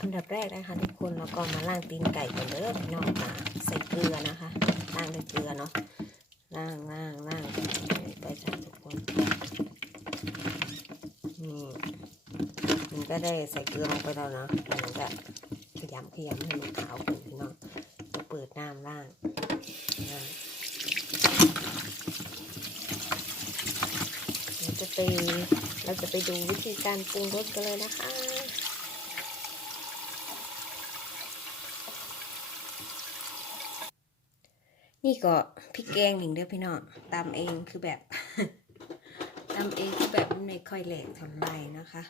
อันดับแรกนะคะทุกคนเราก็มาล้างตีนไก่ก่อนเด้อพี่น้องค่ะใส่เกลือนะคะล้างด้วยเกลือเนาะล้างล้างล้างไปจ้ะทุกคนนี่มันก็ได้ใส่เกลือลงไปแล้วเนาะมันก็ขยำขยำให้มันขาวขึ้นพี่น้องจะเปิดน้ำล้างนะเราจะไปเราจะไปดูวิธีการปรุงรสกันเลยนะคะ นี่ก็พริกแกงหนึ่งเด้อพี่น้องตำเองคือแบบตำเองคือแบบไม่ค่อยแหลกเท่าไหร่นะคะ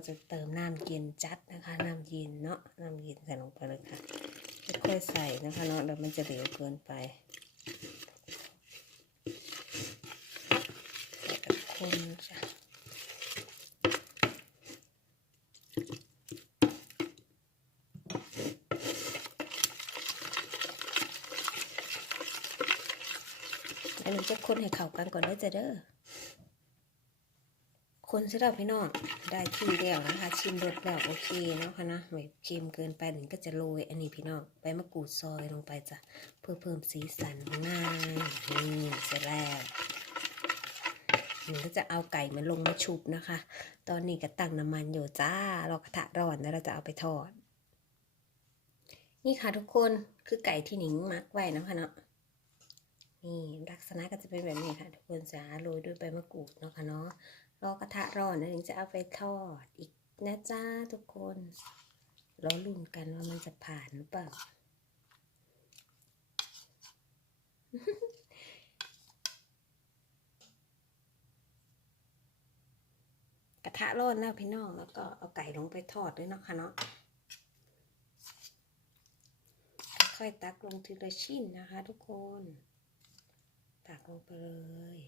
ก็จะเติมน้ำเย็นจัดนะคะ น้ำเย็นเนาะน้ำเย็นใส่ลงไปเลยค่ะค่อยๆใส่นะคะเนาะเดี๋ยวมันจะเหลวเกินไปใส่กับคนจ้ะอันนี้จะคนให้เข้ากันก่อนเด้อจ้ะเด้อ คนสำหรับพี่น้องได้ที่แล้วนะคะ ชิมรสแล้วโอเคเนาะค่ะนะไม่เค็มเกินไปหนึ่งก็จะโรยอันนี้พี่น้องใบมะกรูดซอยลงไปจ้ะเพื่อเพิ่มสีสันของงานนี่เสร็จแล้วหนึ่งก็จะเอาไก่มาลงมาชุบนะคะ ตอนนี้ก็ตั้งน้ำมันอยู่จ้ารอกระทะร้อนแล้วเราจะเอาไปทอด นี่ค่ะทุกคนคือไก่ที่หนิงมักไว้นะคะเนาะนี่ลักษณะก็จะเป็นแบบนี้ค่ะ ทุกคนจะโรยด้วยใบมะกรูดเนาะค่ะเนาะ รอกระทะร้อนแล้วถึงจะเอาไปทอดอีกนะจ้าทุกคนรอลุ้นกันว่ามันจะผ่านหรือเปล่ากระทะร้อนแล้วพี่น้องแล้วก็เอาไก่ลงไปทอดด้วยเนาะค่ะเนาะค่อยๆตักลงทีละชิ้นนะคะ ทุกคน ตักลงไปเลย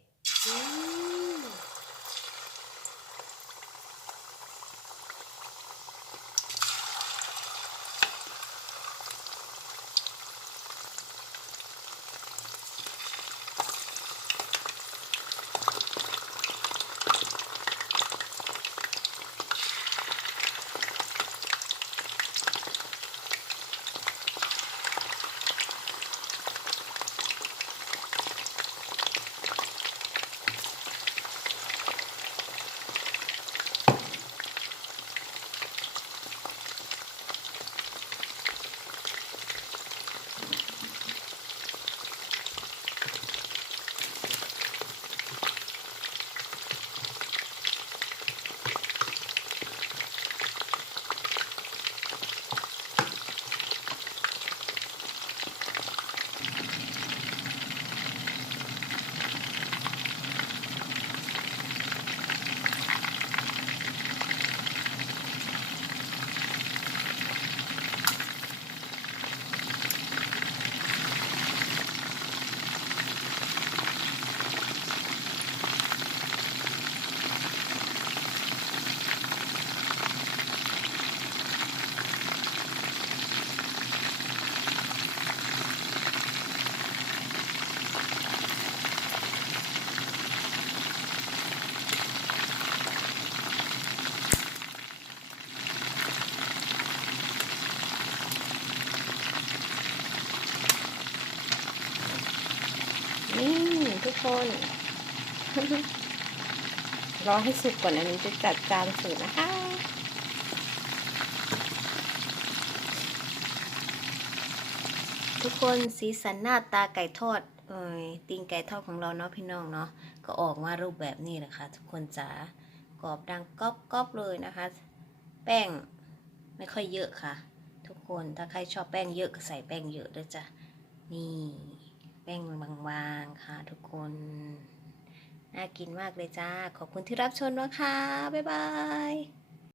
ทุกคนรอให้สุกก่อนอันนี้จะจัดจานสูตรนะคะทุกคนสีสันหน้าตาไก่ทอดเอ้ยตีนไก่ทอดของเราเนาะพี่น้องเนาะก็ออกมารูปแบบนี้แหละค่ะ ทุกคนจ๋ากรอบดังก๊อบก๊อบเลยนะคะ แป้งไม่ค่อยเยอะค่ะ ทุกคนถ้าใครชอบแป้งเยอะก็ใส่แป้งเยอะด้วยจ้ะนี่ ป้งบางๆค่ะทุกคน น่ากินมากเลยจ้า ขอบคุณที่รับชมนะคะ บ๊ายบาย